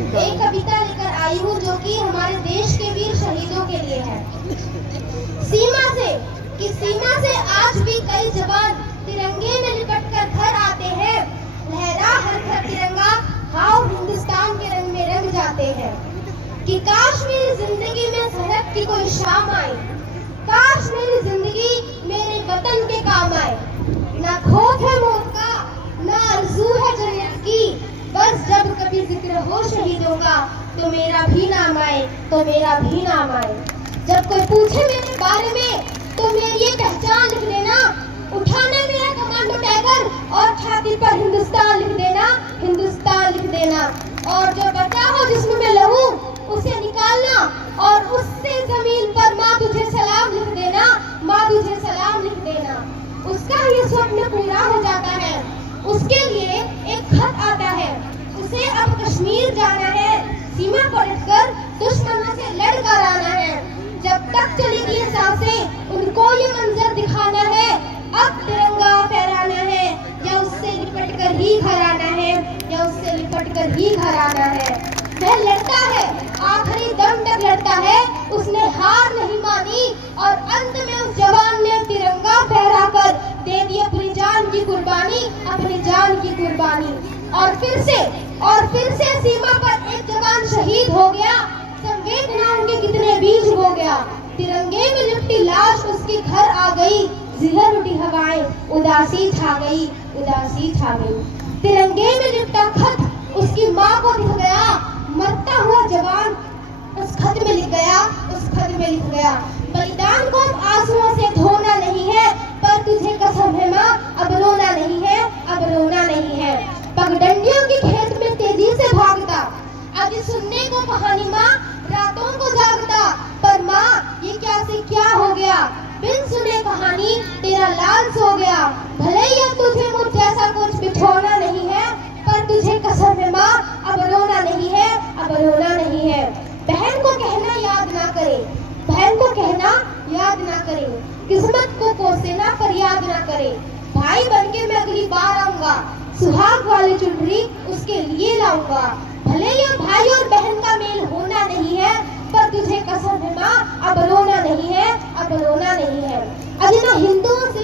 एक कविता लेकर आई हूँ जो कि हमारे देश के वीर शहीदों के लिए है। सीमा से आज भी कई जवान तिरंगे में लिपट कर घर आते हैं। लहरा हर घर तिरंगा, हाव हिंदुस्तान के रंग में रंग जाते हैं। कि काश मेरी जिंदगी में सरहद की कोई शाम आए, काश मेरी जिंदगी मेरे वतन के काम आए। ना खौफ है मौत का, ना आरज़ू है जन्नत की, बस जब कभी जिक्र हो शहीदों का तो मेरा भी नाम आए, तो मेरा भी नाम आए। जब कोई पूछे मेरे बारे में तो मेरी ये पहचान लिख देना, उठाना मेरा कमांडो टाइगर और छाती पर हिंदुस्तान लिख देना, हिंदुस्तान लिख देना। और जो बचा हो जिस्म में लहू उसे निकालना और उससे जमीन पर माँ तुझे सलाम लिख देना, माँ तुझे सलाम लिख देना। उसका ये स्वप्न पूरा हो जाता है, उसके लिए एक खत आता है, उसे अब कश्मीर जाना है, सीमा पर डटकर दुश्मनों से लड़कर आना है। जब तक चलेगी ये सांसें उनको ये मंजर दिखाना है, अब तिरंगा फहराना है या उससे लिपट कर ही घर आना है, या उससे लिपट कर ही घर आना है। वह लड़ता है, आखिरी दम तक लड़ता है, उसने हार नहीं मानी और अंत में उस जवान ने तिरंगा फहरा कर दे दी अपनी जान की कुर्बानी, अपनी जान की कुर्बानी। और फिर से सीमा पर एक जवान शहीद हो गया, संवेदनाओं के कितने बीज हो गया। तिरंगे में लिपटी लाश उसके घर आ गई, जिहर उठी हवाएं, उदासी छा गई, उदासी छा गई। तिरंगे में लिपटा खत उसकी माँ को दिख गया, मरता हुआ जवान उस खत में लिख गया, उस खत में लिख गया। बलिदान को अब आंसुओं से धोना नहीं है, पर तुझे कसम है माँ अब रोना नहीं है, अब रोना नहीं है। पगडंडियों के खेत में तेजी से भागता, आज सुनने को कहानी माँ रातों को जागता। पर माँ ये क्या से क्या हो गया, बिन सुने कहानी तेरा लाल सो गया। भले ही अब तुझे मुझ जैसा कुछ बिछोना नहीं है, पर तुझे कसम है माँ अब रोना नहीं है, अब रोना नहीं है। बहन को कहना याद ना करे, बहन को कहना याद ना करे, किस्मत को कोसे ना पर याद ना करे। भाई बनके मैं अगली बार आऊंगा, सुहाग वाली चुनरी उसके लिए लाऊंगा। भले ही भाई और बहन का मेल होना नहीं है, पर तुझे कसम है माँ अब रोना नहीं है, अब रोना नहीं है। अजी ना हिंदुओं से